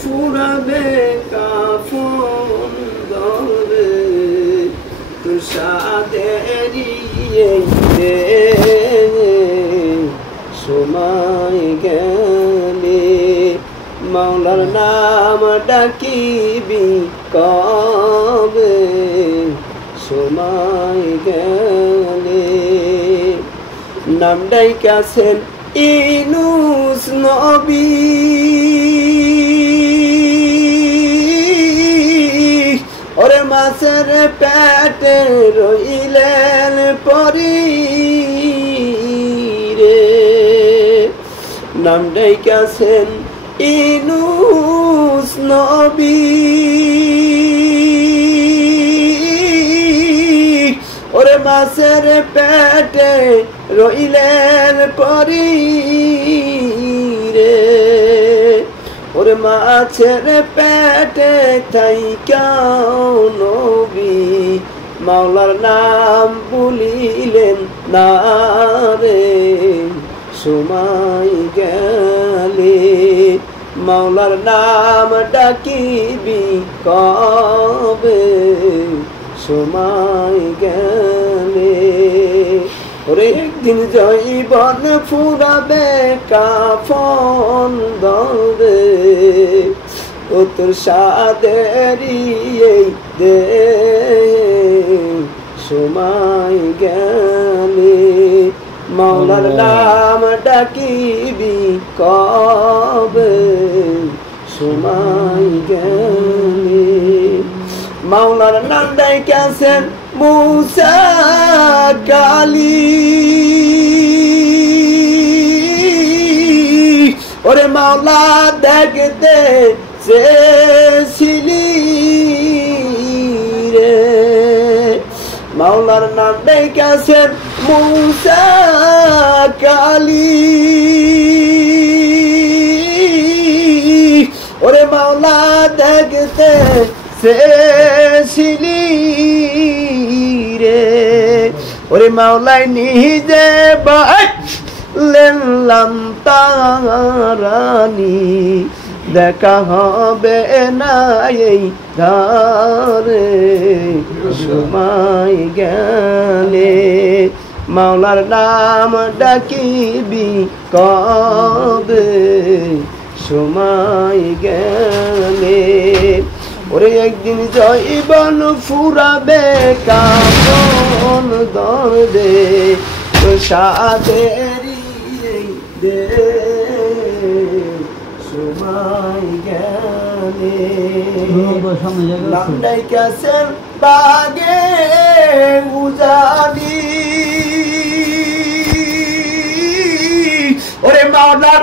ফুরাবে কাফন ধরবে তোর সাদেরই সময় গেলে মাওলার নাম ডাকিবি কবে সময় গেলে নাম ডাইকাছেন ইউনূস নবী ওরে মাছের পেটে রইলেন পরি রে নাম ডাইকাছেন ইউনূস নবী ওরে মাছের পেটে রইলেন পরি রে ওরে মাছের পেটে থাইকাও নবী মাওলার নাম বলিলেন না রে সময় গেলে মাওলার নাম ডাকিবি কবে সময় গেলে ওরে একদিন জৈবন ফুরাবে কাফন ধরে ও তোর সাদেরই দে সময় গেলে মাওলার নাম ডাকিবি কবে সময় গেলে মাওলার নাম ডাইকাছেন মুসা কালী ওরে মাওলা দেখতে চেয়েছিলি রে মাওলার নাম ডাইকাছেন মুসা কালী ওরে মাওলা দেখতে চেয়েছিলি রে ওরে মাওলাই নিজে বললাম তারানি দেখা হবে না এই ধারে সময় গেলে মাওলার নাম ডাকিবি কবে সময় গেলে ওরে একদিন জৈবন ফুরাবে কাফন ধরবে তো সাদেরই দে সময় গেলে নাম ডাইকাছেন বাগে উজানি ওরে মাওলার